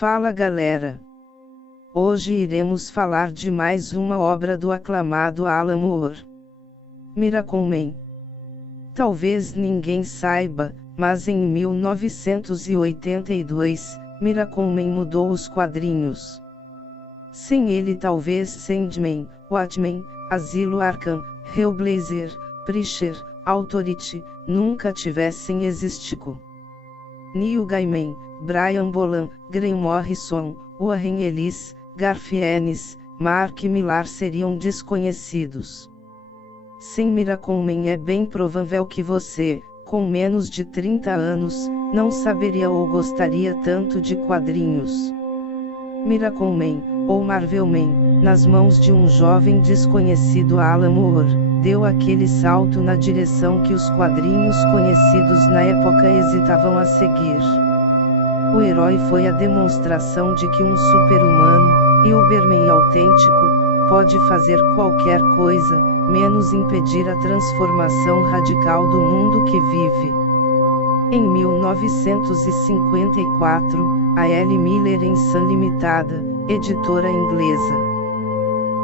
Fala galera! Hoje iremos falar de mais uma obra do aclamado Alan Moore. Miracleman. Talvez ninguém saiba, mas em 1982, Miracleman mudou os quadrinhos. Sem ele talvez Sandman, Watchmen, Asilo Arkham, Hellblazer, Preacher, Authority, nunca tivessem existido. Neil Gaiman, Brian Boland, Grant Morrison, Warren Ellis, Garth Ennis, Mark Millar seriam desconhecidos. Sem Miracleman é bem provável que você, com menos de 30 anos, não saberia ou gostaria tanto de quadrinhos. Miracleman, ou Marvelman, nas mãos de um jovem desconhecido Alan Moore, deu aquele salto na direção que os quadrinhos conhecidos na época hesitavam a seguir. O herói foi a demonstração de que um super-humano, e Uberman autêntico, pode fazer qualquer coisa, menos impedir a transformação radical do mundo que vive. Em 1954, a L. Miller Sun Limitada, editora inglesa,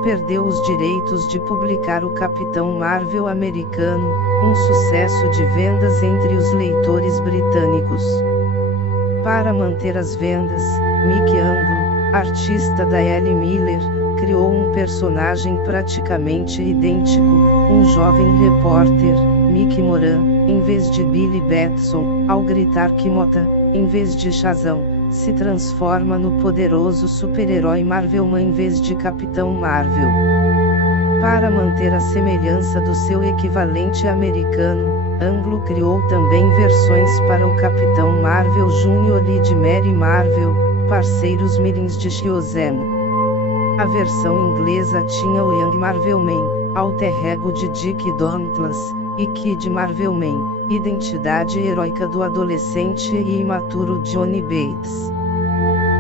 perdeu os direitos de publicar o Capitão Marvel americano, um sucesso de vendas entre os leitores britânicos. Para manter as vendas, Mick Anglo, artista da L. Miller, criou um personagem praticamente idêntico, um jovem repórter, Mick Moran, em vez de Billy Batson, ao gritar Kimota, em vez de Shazam, se transforma no poderoso super-herói Marvelman em vez de Capitão Marvel. Para manter a semelhança do seu equivalente americano, Anglo criou também versões para o Capitão Marvel Jr. e de Mary Marvel, parceiros mirins de Shazam. A versão inglesa tinha o Young Marvelman, alter ego de Dick Dauntless, e Kid Marvelman, identidade heróica do adolescente e imaturo Johnny Bates.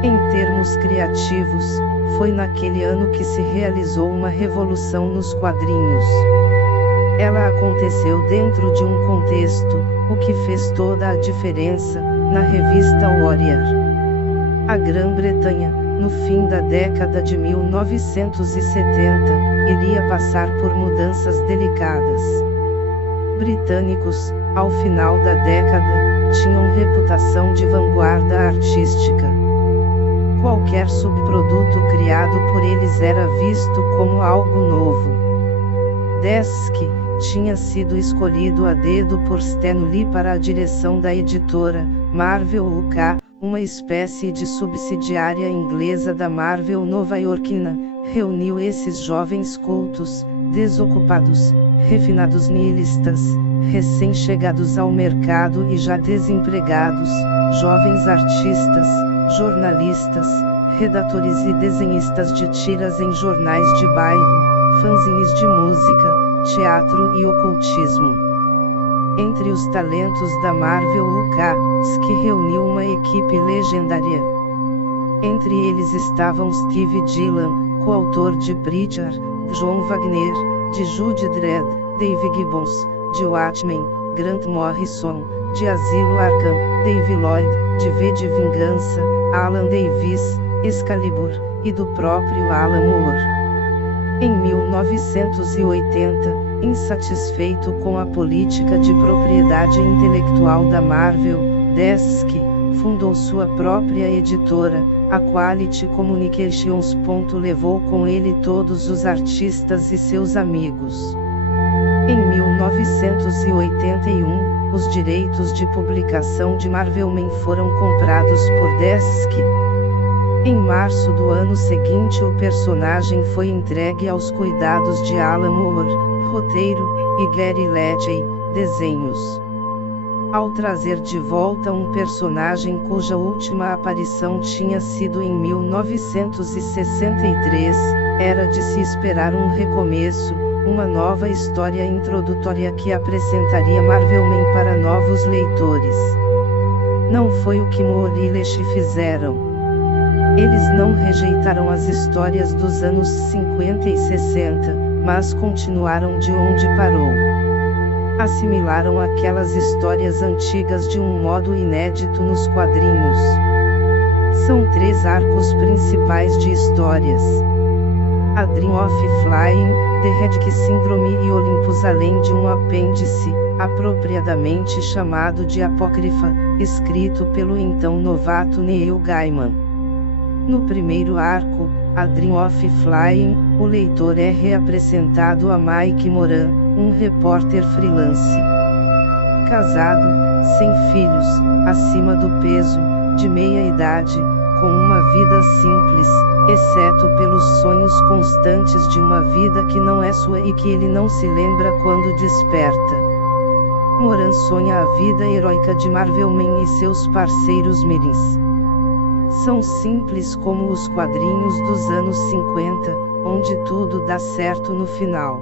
Em termos criativos, foi naquele ano que se realizou uma revolução nos quadrinhos. Ela aconteceu dentro de um contexto, o que fez toda a diferença, na revista Warrior. A Grã-Bretanha, no fim da década de 1970, iria passar por mudanças delicadas. Britânicos, ao final da década, tinham reputação de vanguarda artística. Qualquer subproduto criado por eles era visto como algo novo. Desk tinha sido escolhido a dedo por Stan Lee para a direção da editora, Marvel UK, uma espécie de subsidiária inglesa da Marvel nova-iorquina, reuniu esses jovens cultos, desocupados, refinados nihilistas, recém-chegados ao mercado e já desempregados, jovens artistas, jornalistas, redatores e desenhistas de tiras em jornais de bairro, fanzines de música, teatro e ocultismo. Entre os talentos da Marvel UK, que reuniu uma equipe legendária. Entre eles estavam Steve Dillon, coautor de Preacher, John Wagner, de Jude Dredd, Dave Gibbons, de Watchmen, Grant Morrison, de Asilo Arkham, Dave Lloyd, de V de Vingança, Alan Davis, Excalibur, e do próprio Alan Moore. Em 1980, insatisfeito com a política de propriedade intelectual da Marvel, Desk fundou sua própria editora, a Quality Communications. Levou com ele todos os artistas e seus amigos. Em 1981, os direitos de publicação de Marvelman foram comprados por Desk. Em março do ano seguinte, o personagem foi entregue aos cuidados de Alan Moore, roteiro, e Gary Ledgey, desenhos. Ao trazer de volta um personagem cuja última aparição tinha sido em 1963, era de se esperar um recomeço, uma nova história introdutória que apresentaria Marvelman para novos leitores. Não foi o que Moore e Lesh fizeram. Eles não rejeitaram as histórias dos anos 50 e 60, mas continuaram de onde parou. Assimilaram aquelas histórias antigas de um modo inédito nos quadrinhos. São 3 arcos principais de histórias: a Dream of Flying, The Red Syndrome e Olympus, além de um apêndice, apropriadamente chamado de Apócrifa, escrito pelo então novato Neil Gaiman. No primeiro arco, a Dream of Flying, o leitor é reapresentado a Mike Moran, um repórter freelance. Casado, sem filhos, acima do peso, de meia idade, com uma vida simples, exceto pelos sonhos constantes de uma vida que não é sua e que ele não se lembra quando desperta. Moran sonha a vida heróica de Marvelman e seus parceiros mirins. São simples como os quadrinhos dos anos 50, onde tudo dá certo no final.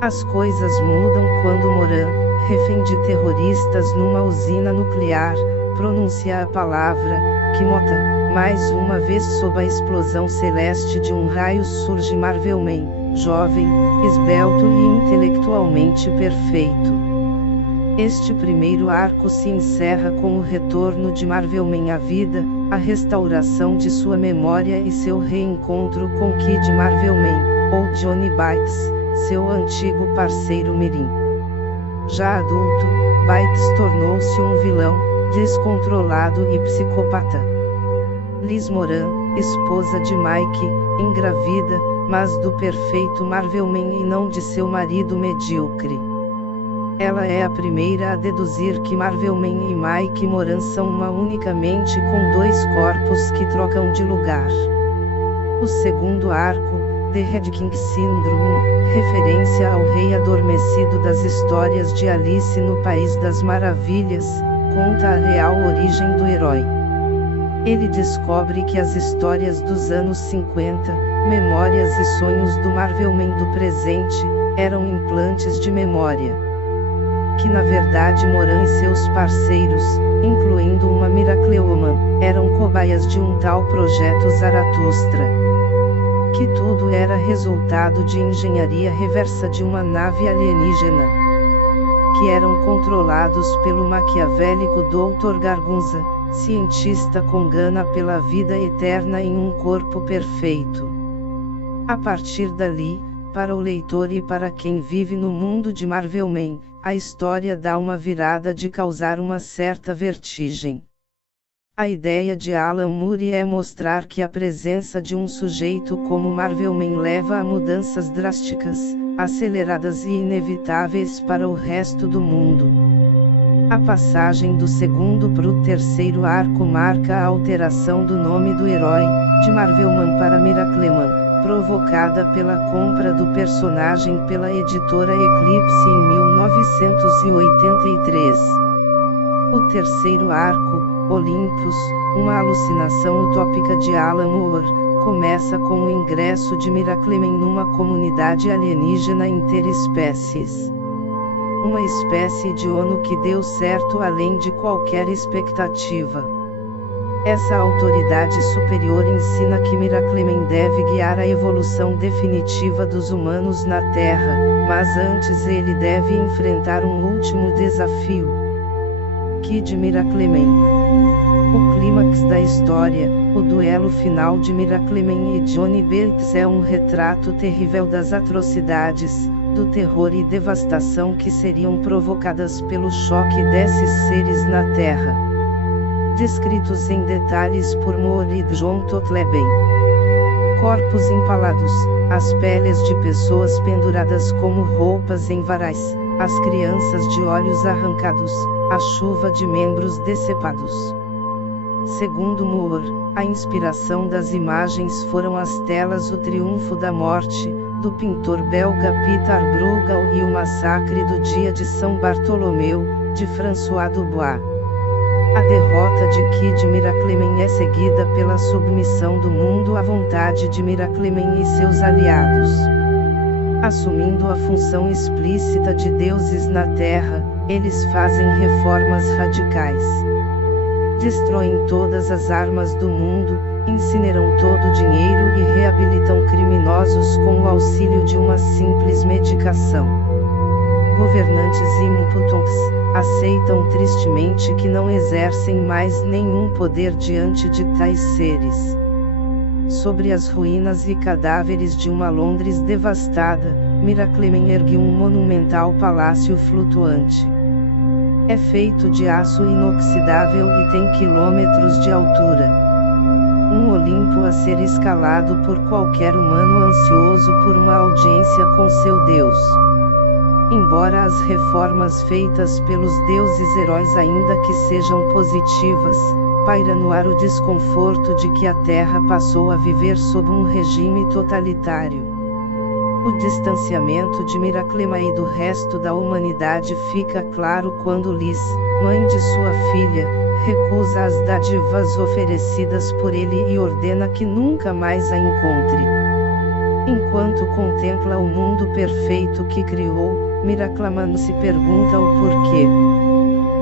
As coisas mudam quando Moran, refém de terroristas numa usina nuclear, pronuncia a palavra Kimota. Mais uma vez, sob a explosão celeste de um raio, surge Marvelman, jovem, esbelto e intelectualmente perfeito. Este primeiro arco se encerra com o retorno de Marvelman à vida, a restauração de sua memória e seu reencontro com Kid Marvelman, ou Johnny Bites, seu antigo parceiro mirim. Já adulto, Bites tornou-se um vilão, descontrolado e psicopata. Liz Moran, esposa de Mike, engravida, mas do perfeito Marvelman e não de seu marido medíocre. Ela é a primeira a deduzir que Marvelman e Mike Moran são uma unicamente com 2 corpos que trocam de lugar. O segundo arco, The Red King Syndrome, referência ao rei adormecido das histórias de Alice no País das Maravilhas, conta a real origem do herói. Ele descobre que as histórias dos anos 50, memórias e sonhos do Marvelman do presente, eram implantes de memória. Que na verdade Moran e seus parceiros, incluindo uma Miraclewoman, eram cobaias de um tal projeto Zaratustra. Que tudo era resultado de engenharia reversa de uma nave alienígena. Que eram controlados pelo maquiavélico Dr. Gargunza, cientista com gana pela vida eterna em um corpo perfeito. A partir dali, para o leitor e para quem vive no mundo de Marvelman, a história dá uma virada de causar uma certa vertigem. A ideia de Alan Moore é mostrar que a presença de um sujeito como Marvelman leva a mudanças drásticas, aceleradas e inevitáveis para o resto do mundo. A passagem do segundo para o terceiro arco marca a alteração do nome do herói, de Marvelman para Miracleman, provocada pela compra do personagem pela editora Eclipse em 1983. O terceiro arco, Olympus, uma alucinação utópica de Alan Moore, começa com o ingresso de Miracleman numa comunidade alienígena interespécies. Uma espécie de ONU que deu certo além de qualquer expectativa. Essa autoridade superior ensina que Miracleman deve guiar a evolução definitiva dos humanos na Terra, mas antes ele deve enfrentar um último desafio. Kid Miracleman. O clímax da história, o duelo final de Miracleman e Johnny Bates é um retrato terrível das atrocidades, do terror e devastação que seriam provocadas pelo choque desses seres na Terra. Descritos em detalhes por Moore e John Totleben. Corpos empalados, as peles de pessoas penduradas como roupas em varais, as crianças de olhos arrancados, a chuva de membros decepados. Segundo Moore, a inspiração das imagens foram as telas O Triunfo da Morte, do pintor belga Peter Bruegel e O Massacre do Dia de São Bartolomeu, de François Dubois. A derrota de Kid Miracleman é seguida pela submissão do mundo à vontade de Miracleman e seus aliados. Assumindo a função explícita de deuses na Terra, eles fazem reformas radicais. Destroem todas as armas do mundo, incineram todo o dinheiro e reabilitam criminosos com o auxílio de uma simples medicação. Governantes impotentes, aceitam tristemente que não exercem mais nenhum poder diante de tais seres. Sobre as ruínas e cadáveres de uma Londres devastada, Miracleman ergue um monumental palácio flutuante. É feito de aço inoxidável e tem quilômetros de altura. Um Olimpo a ser escalado por qualquer humano ansioso por uma audiência com seu Deus. Embora as reformas feitas pelos deuses heróis ainda que sejam positivas, paira no ar o desconforto de que a Terra passou a viver sob um regime totalitário. O distanciamento de Miracleman do resto da humanidade fica claro quando Liz, mãe de sua filha, recusa as dádivas oferecidas por ele e ordena que nunca mais a encontre. Enquanto contempla o mundo perfeito que criou, Miracleman se pergunta o porquê.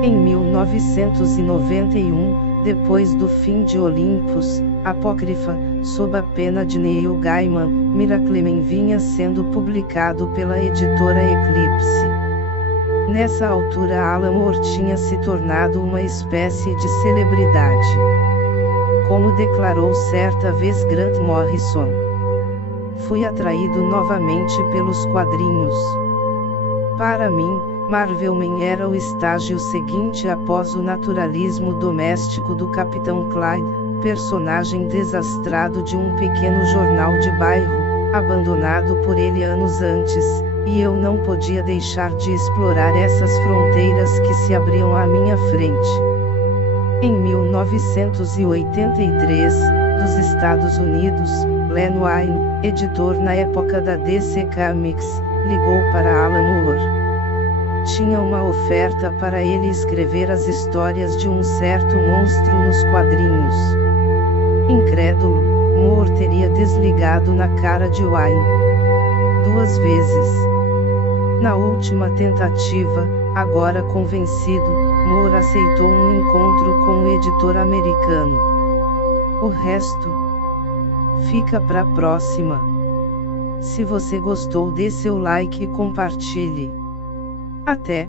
Em 1991, depois do fim de Olympus, apócrifa, sob a pena de Neil Gaiman, Miracleman vinha sendo publicado pela editora Eclipse. Nessa altura Alan Moore tinha se tornado uma espécie de celebridade. Como declarou certa vez Grant Morrison: "Fui atraído novamente pelos quadrinhos. Para mim, Marvelman era o estágio seguinte após o naturalismo doméstico do Capitão Clyde, personagem desastrado de um pequeno jornal de bairro, abandonado por ele anos antes, e eu não podia deixar de explorar essas fronteiras que se abriam à minha frente." Em 1983, dos Estados Unidos, Len Wein, editor na época da DC Comics, ligou para Alan Moore. Tinha uma oferta para ele escrever as histórias de um certo monstro nos quadrinhos. Incrédulo, Moore teria desligado na cara de Wein 2 vezes. Na última tentativa, agora convencido, Moore aceitou um encontro com o editor americano. O resto fica para a próxima. Se você gostou, dê seu like e compartilhe. Até!